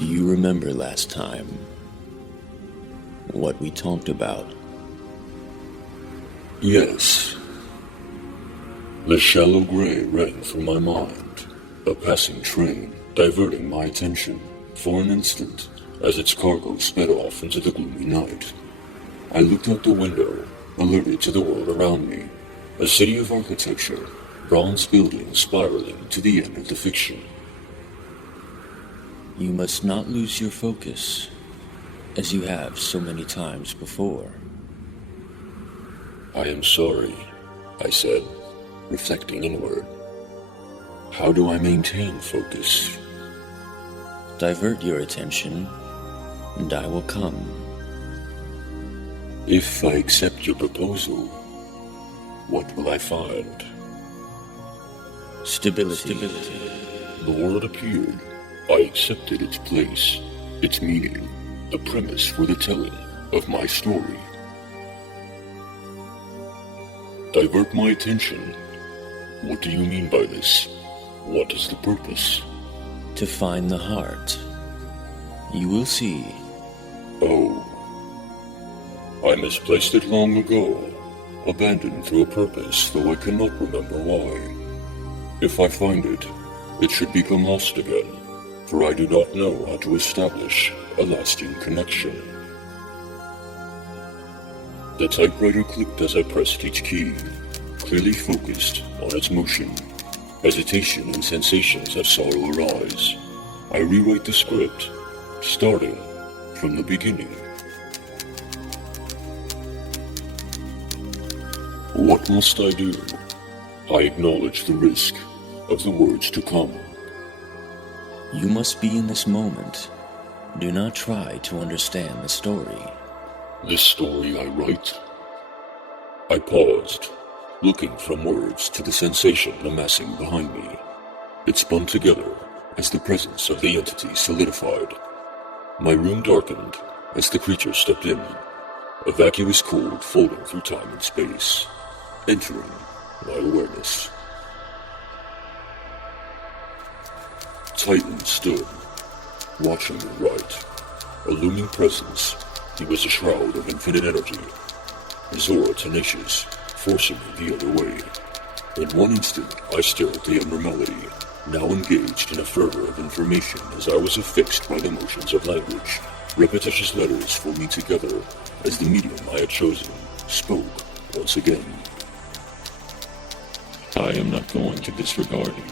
Do you remember last time what we talked about? Yes. The shallow gray ran through my mind, a passing train diverting my attention for an instant as its cargo sped off into the gloomy night. I looked out the window, alerted to the world around me, a city of architecture, bronze buildings spiraling to the end of the fiction. You must not lose your focus, as you have so many times before. I am sorry, I said, reflecting inward. How do I maintain focus? Divert your attention, and I will come. If I accept your proposal, what will I find? Stability. The world appeared. I accepted its place, its meaning, the premise for the telling of my story. Divert my attention. What do you mean by this? What is the purpose? To find the heart. You will see. Oh. I misplaced it long ago, abandoned through a purpose, though I cannot remember why. If I find it, it should become lost again, for I do not know how to establish a lasting connection. The typewriter clicked as I pressed each key, clearly focused on its motion. Hesitation and sensations of sorrow arise. I rewrite the script, starting from the beginning. What must I do? I acknowledge the risk of the words to come. You must be in this moment. Do not try to understand the story. This story I write? I paused, looking from words to the sensation amassing behind me. It spun together as the presence of the entity solidified. My room darkened as the creature stepped in, a vacuous cold folding through time and space, entering my awareness. Titan stood, watching me write, a looming presence. He was a shroud of infinite energy, his aura tenacious, forcing me the other way. In one instant, I stared at the abnormality, now engaged in a fervor of information as I was affixed by the motions of language. Repetitious letters pulled me together as the medium I had chosen spoke once again. I am not going to disregard you.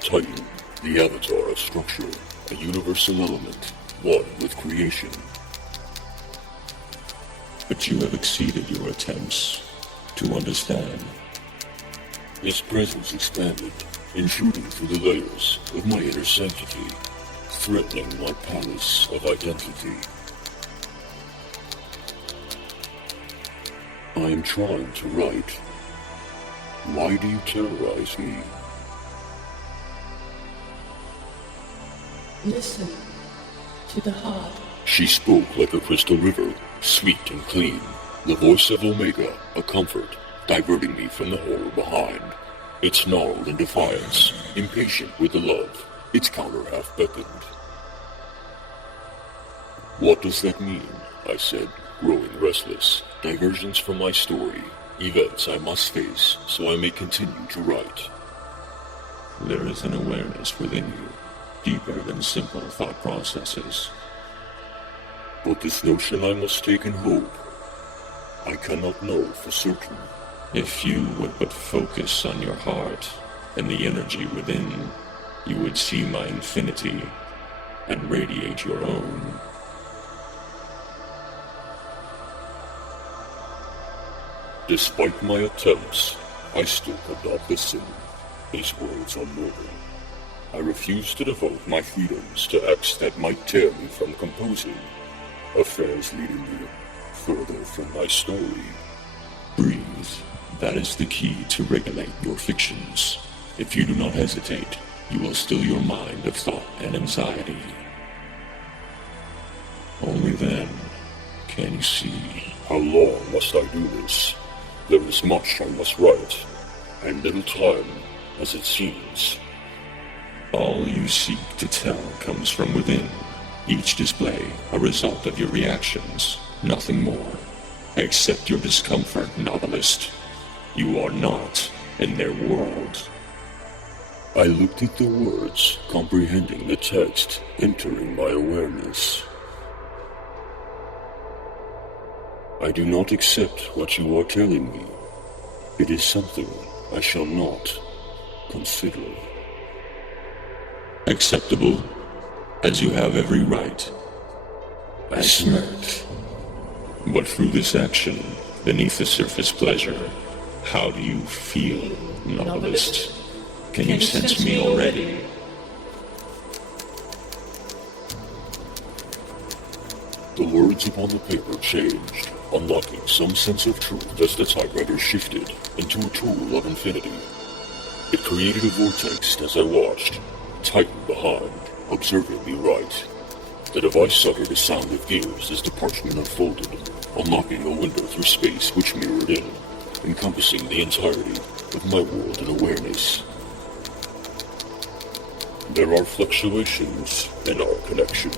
Titan, the avatar of structure, a universal element, one with creation. But you have exceeded your attempts to understand. His presence expanded, intruding through the layers of my inner sanctity, threatening my palace of identity. I am trying to write. Why do you terrorize me? Listen to the heart. She spoke like a crystal river, sweet and clean, the voice of Omega, a comfort, diverting me from the horror behind. It snarled in defiance, impatient with the love, its counter half beckoned. What does that mean? I said, growing restless. Diversions from my story, events I must face so I may continue to write. There is an awareness within you, deeper than simple thought processes. But this notion I must take in hope. I cannot know for certain. If you would but focus on your heart and the energy within, you would see my infinity and radiate your own. Despite my attempts, I still could not listen. His words unnerving. I refused to devote my freedoms to acts that might tear me from composing. Affairs leading me further from my story. Breathe. That is the key to regulate your fictions. If you do not hesitate, you will still your mind of thought and anxiety. Only then can you see. How long must I do this? There is much I must write, and little time, as it seems. All you seek to tell comes from within, Each display a result of your reactions, nothing more. Accept your discomfort, novelist. You are not in their world. I looked at the words, comprehending the text, entering my awareness. I do not accept what you are telling me. It is something I shall not consider. Acceptable, as you have every right. I smirked. But through this action, beneath the surface pleasure, how do you feel, novelist? Can you sense me already? The words upon the paper changed, unlocking some sense of truth as the typewriter shifted into a tool of infinity. It created a vortex as I watched, Titan behind, observing me write. The device uttered a sound of gears as the parchment unfolded, unlocking a window through space which mirrored in, encompassing the entirety of my world and awareness. There are fluctuations in our connection.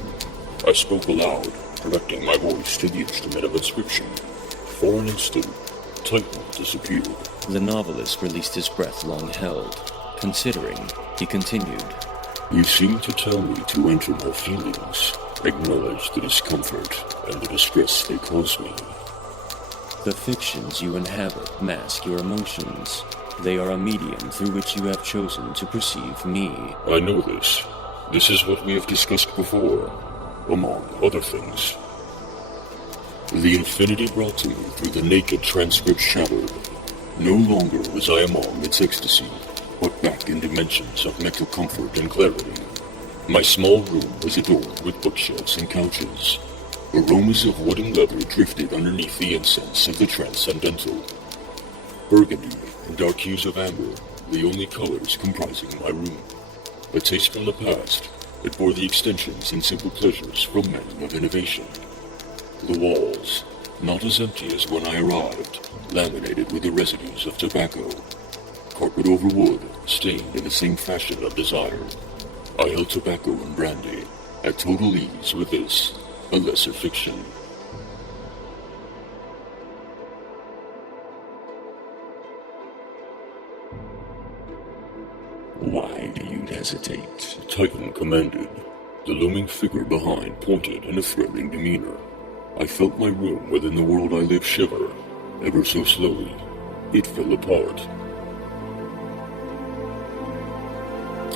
I spoke aloud, directing my voice to the instrument of inscription. For an instant, Titan disappeared. The novelist released his breath long held. Considering, he continued. You seem to tell me to enter my feelings, acknowledge the discomfort and the distress they cause me. The fictions you inhabit mask your emotions. They are a medium through which you have chosen to perceive me. I know this. This is what we have discussed before, among other things. The infinity brought to me through the naked transcript shattered. No longer was I among its ecstasy, but back in dimensions of mental comfort and clarity. My small room was adorned with bookshelves and couches. Aromas of wood and leather drifted underneath the incense of the transcendental. Burgundy and dark hues of amber, the only colors comprising my room. A taste from the past, it bore the extensions and simple pleasures from men of innovation. The walls, not as empty as when I arrived, laminated with the residues of tobacco. Carpet over wood, stained in the same fashion of desire. I held tobacco and brandy, at total ease with this, a lesser fiction. Why do you hesitate? Titan commanded. The looming figure behind pointed in a threatening demeanor. I felt my room within the world I live shiver. Ever so slowly, it fell apart.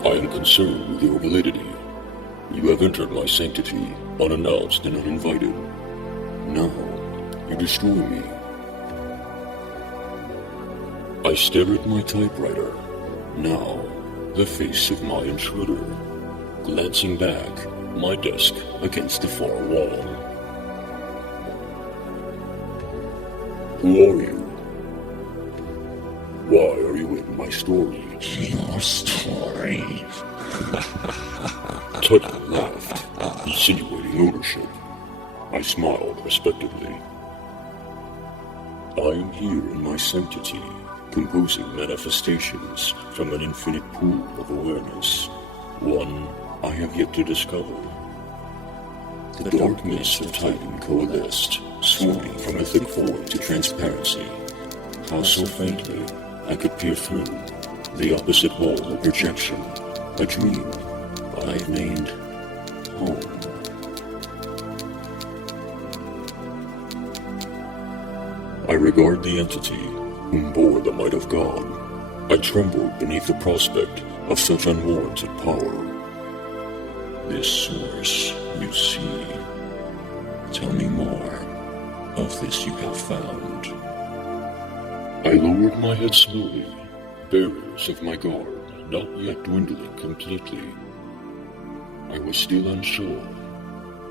I am concerned with your validity. You have entered my sanctity, unannounced and uninvited. Now, you destroy me. I stare at my typewriter. Now, the face of my intruder. Glancing back, my desk against the far wall. Who are you? Why are you in my story? Your story? Titan laughed, insinuating ownership. I smiled respectively. I am here in my sanctity, composing manifestations from an infinite pool of awareness, one I have yet to discover. The dark mist of Titan coalesced, swirling from a thick void to transparency. How so faintly I could peer through the opposite wall of projection, a dream I have named home. I regard the entity whom bore the might of God. I trembled beneath the prospect of such unwarranted power. This source you see. Tell me more of this you have found. I lowered my head slowly, barriers of my guard not yet dwindling completely. I was still unsure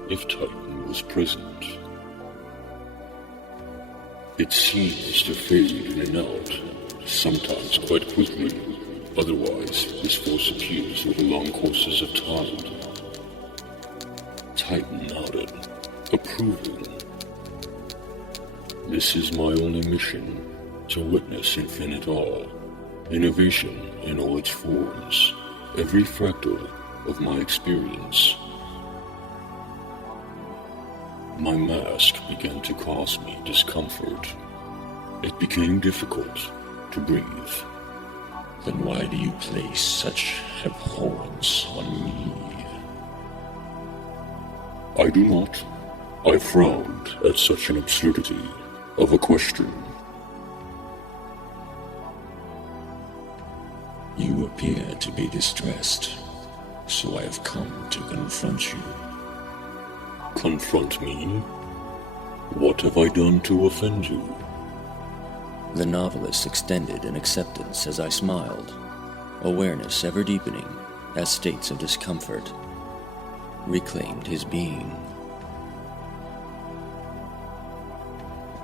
if Titan was present. It seems to fade in and out, sometimes quite quickly. Otherwise, this force appears over long courses of time. Titan nodded, approving. This is my only mission, to witness infinite awe, innovation in all its forms, every fractal of my experience. My mask began to cause me discomfort. It became difficult to breathe. Then why do you place such abhorrence on me? I do not. I frowned at such an absurdity of a question. You appear to be distressed, so I have come to confront you. Confront me? What have I done to offend you? The novelist extended an acceptance as I smiled, awareness ever deepening as states of discomfort reclaimed his being.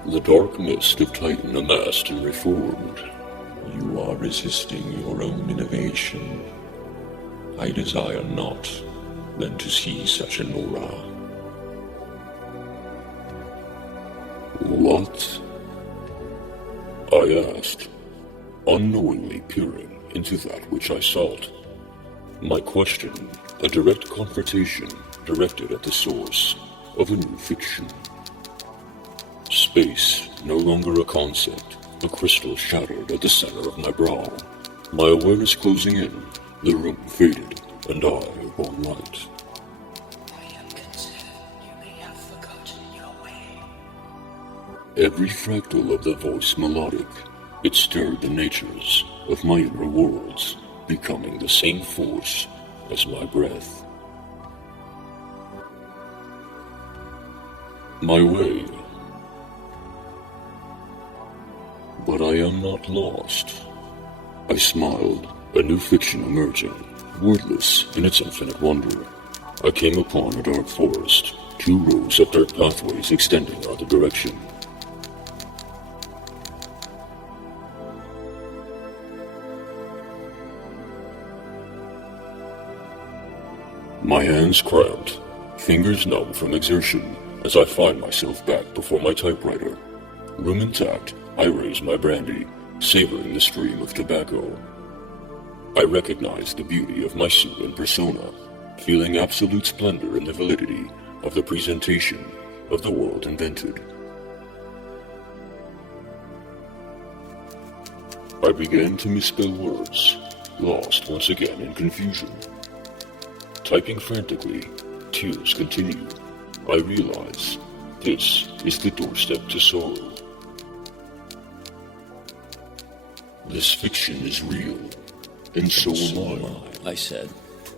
The dark mist of Titan amassed and reformed. You are resisting your own innovation. I desire not than to see such an aura. What? I asked, unknowingly peering into that which I sought. My question, a direct confrontation directed at the source of a new fiction. Space, no longer a concept, a crystal shattered at the center of my brow. My awareness closing in, the room faded, and I upon light. I am considered you may have forgotten your way. Every fractal of the voice melodic, it stirred the natures of my inner worlds, becoming the same force as my breath. My way. But I am not lost. I smiled, a new fiction emerging, wordless in its infinite wonder. I came upon a dark forest, 2 rows of dark pathways extending either direction. My hands cramped, fingers numb from exertion, as I find myself back before my typewriter. Room intact, I raise my brandy, savoring the stream of tobacco. I recognize the beauty of my suit and persona, feeling absolute splendor in the validity of the presentation of the world invented. I began to misspell words, lost once again in confusion. Typing frantically, tears continue. I realize this is the doorstep to sorrow. This fiction is real, and so am I said,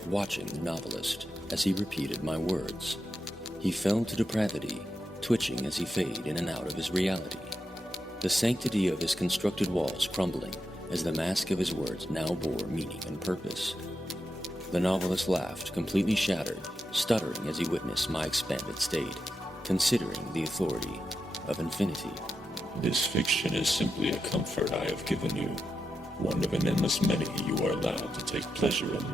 watching the novelist as he repeated my words. He fell to depravity, twitching as he faded in and out of his reality. The sanctity of his constructed walls crumbling as the mask of his words now bore meaning and purpose. The novelist laughed, completely shattered, stuttering as he witnessed my expanded state, considering the authority of infinity. This fiction is simply a comfort I have given you, one of an endless many you are allowed to take pleasure in.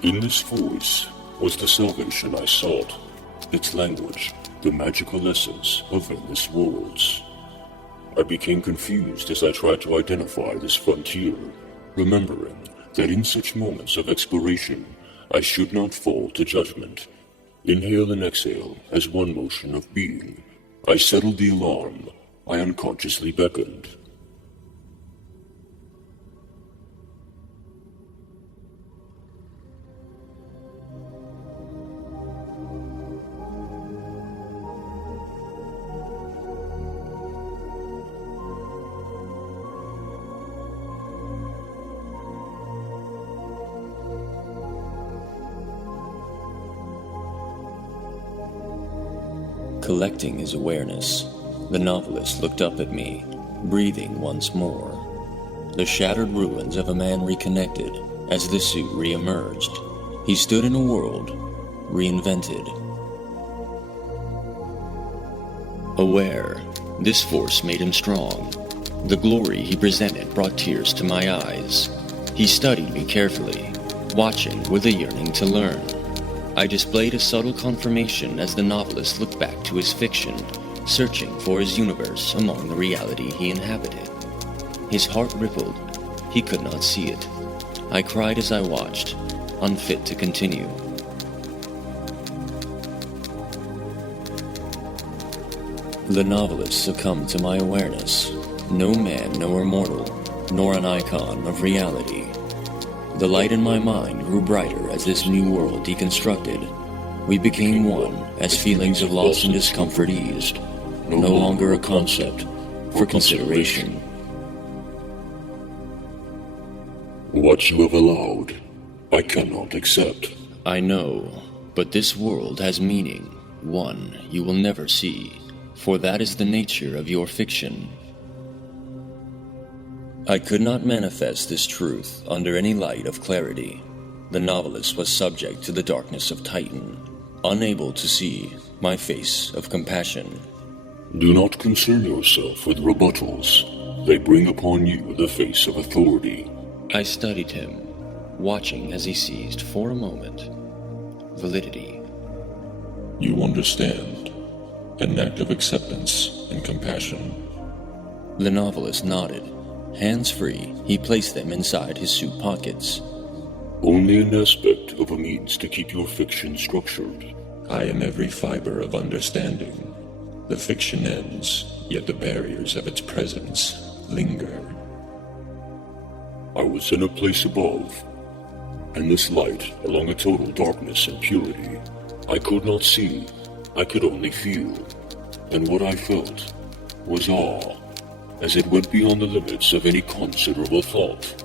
In this voice was the salvation I sought, its language, the magical essence of endless worlds. I became confused as I tried to identify this frontier, remembering that in such moments of exploration, I should not fall to judgment. Inhale and exhale as one motion of being. I settled the alarm. I unconsciously beckoned. Collecting his awareness, the novelist looked up at me, breathing once more. The shattered ruins of a man reconnected as the suit re-emerged. He stood in a world reinvented. Aware, this force made him strong. The glory he presented brought tears to my eyes. He studied me carefully, watching with a yearning to learn. I displayed a subtle confirmation as the novelist looked back to his fiction, searching for his universe among the reality he inhabited. His heart rippled. He could not see it. I cried as I watched, unfit to continue. The novelist succumbed to my awareness. No man nor mortal, nor an icon of reality. The light in my mind grew brighter as this new world deconstructed. We became one as feelings of loss and discomfort eased, no longer a concept for consideration. What you have allowed, I cannot accept. I know, but this world has meaning, one you will never see, for that is the nature of your fiction. I could not manifest this truth under any light of clarity. The novelist was subject to the darkness of Titan, unable to see my face of compassion. Do not concern yourself with rebuttals. They bring upon you the face of authority. I studied him, watching as he seized for a moment validity. You understand. An act of acceptance and compassion. The novelist nodded. Hands free, he placed them inside his suit pockets. Only an aspect of a means to keep your fiction structured. I am every fiber of understanding. The fiction ends, yet the barriers of its presence linger. I was in a place above, and this light along a total darkness and purity. I could not see, I could only feel, and what I felt was awe, as it went beyond the limits of any considerable thought.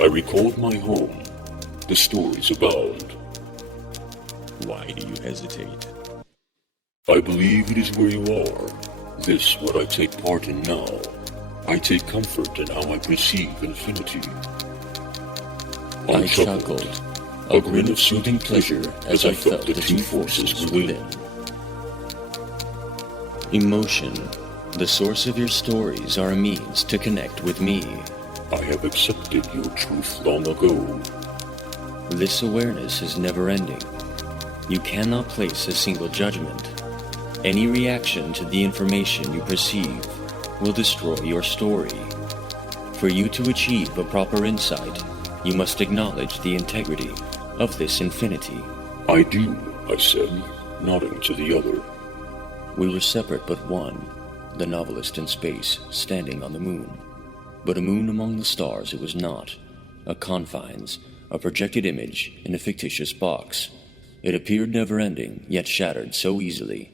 I recalled my home. The stories abound. Why do you hesitate? I believe it is where you are. This what I take part in now. I take comfort in how I perceive infinity. I chuckled, a grin of soothing pleasure as I felt the two forces within. Emotion, the source of your stories, are a means to connect with me. I have accepted your truth long ago. This awareness is never-ending. You cannot place a single judgment. Any reaction to the information you perceive will destroy your story. For you to achieve a proper insight, you must acknowledge the integrity of this infinity. I do, I said, nodding to the other. We were separate but one, the novelist in space, standing on the moon. But a moon among the stars it was not. A confines, a projected image in a fictitious box. It appeared never-ending, yet shattered so easily.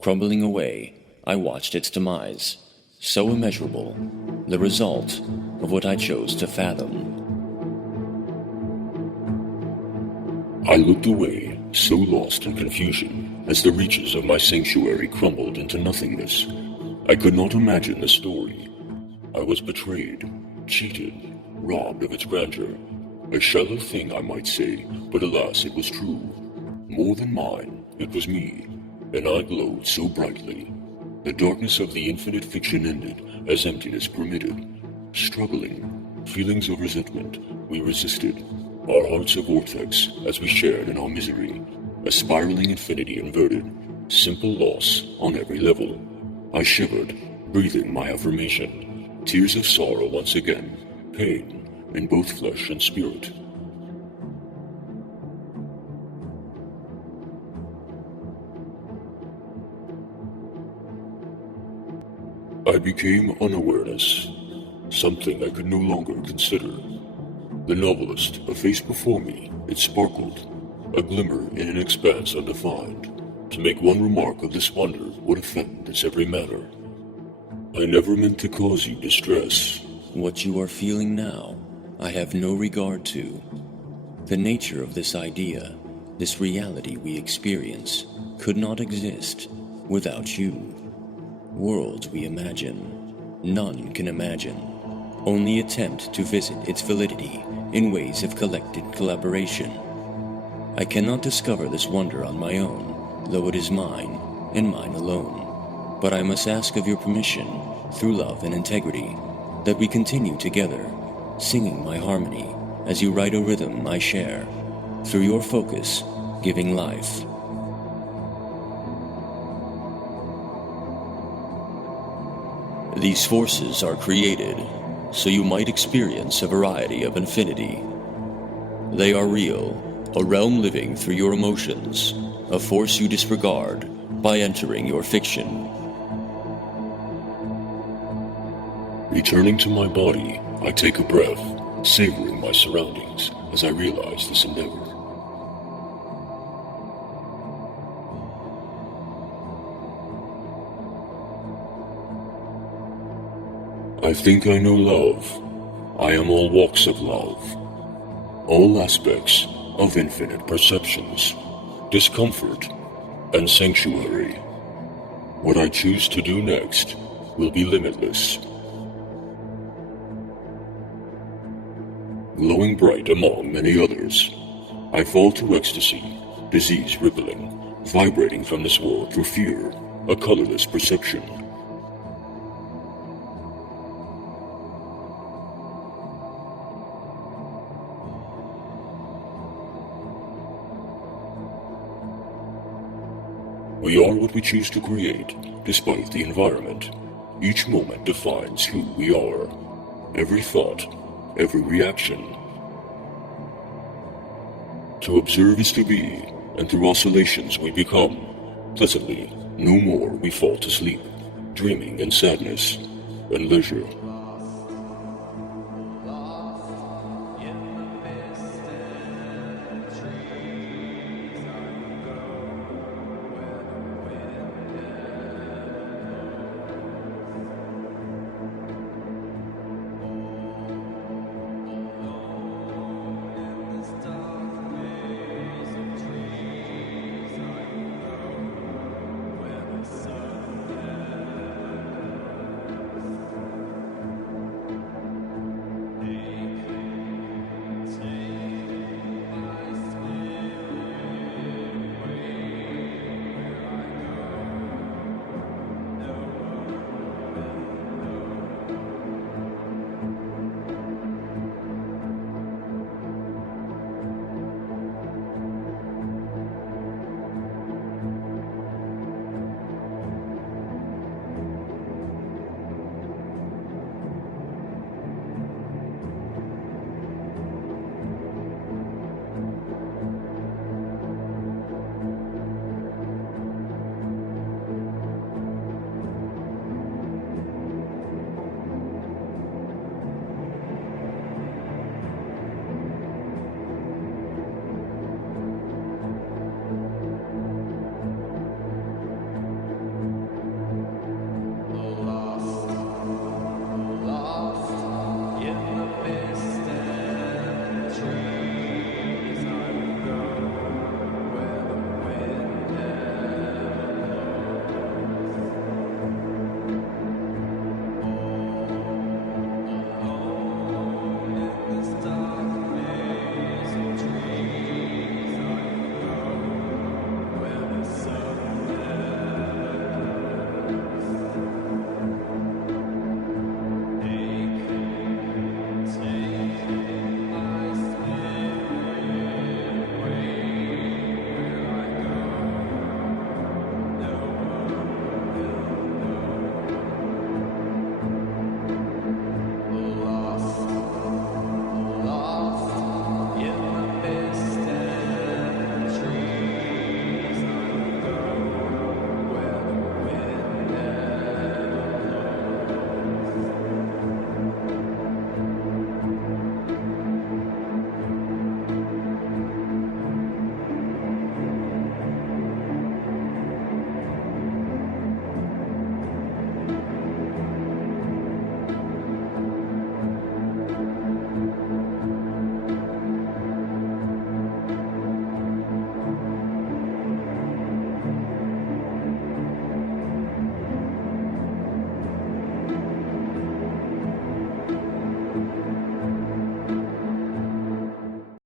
Crumbling away, I watched its demise. So immeasurable, the result of what I chose to fathom. I looked away, so lost in confusion, as the reaches of my sanctuary crumbled into nothingness. I could not imagine the story. I was betrayed, cheated, robbed of its grandeur. A shallow thing, I might say, but alas, it was true. More than mine, it was me, and I glowed so brightly. The darkness of the infinite fiction ended as emptiness permitted. Struggling, feelings of resentment, we resisted. Our hearts a vortex as we shared in our misery. A spiraling infinity inverted. Simple loss on every level. I shivered, breathing my affirmation. Tears of sorrow once again. Pain in both flesh and spirit. I became unawareness, something I could no longer consider. The novelist, a face before me, it sparkled, a glimmer in an expanse undefined. To make one remark of this wonder would offend its every manner. I never meant to cause you distress. What you are feeling now, I have no regard to. The nature of this idea, this reality we experience, could not exist without you. Worlds we imagine, none can imagine. Only attempt to visit its validity in ways of collected collaboration. I cannot discover this wonder on my own, though it is mine, and mine alone. But I must ask of your permission, through love and integrity, that we continue together, singing my harmony, as you write a rhythm I share, through your focus, giving life. These forces are created so you might experience a variety of infinity. They are real, a realm living through your emotions, a force you disregard, by entering your fiction. Returning to my body, I take a breath, savoring my surroundings as I realize this endeavor. I think I know love. I am all walks of love. All aspects of infinite perceptions, discomfort, and sanctuary. What I choose to do next will be limitless. Glowing bright among many others, I fall to ecstasy, disease rippling, vibrating from this world through fear, a colorless perception. We are what we choose to create, despite the environment. Each moment defines who we are. Every thought, every reaction. To observe is to be, and through oscillations we become. Pleasantly, no more we fall to sleep, dreaming in sadness and leisure.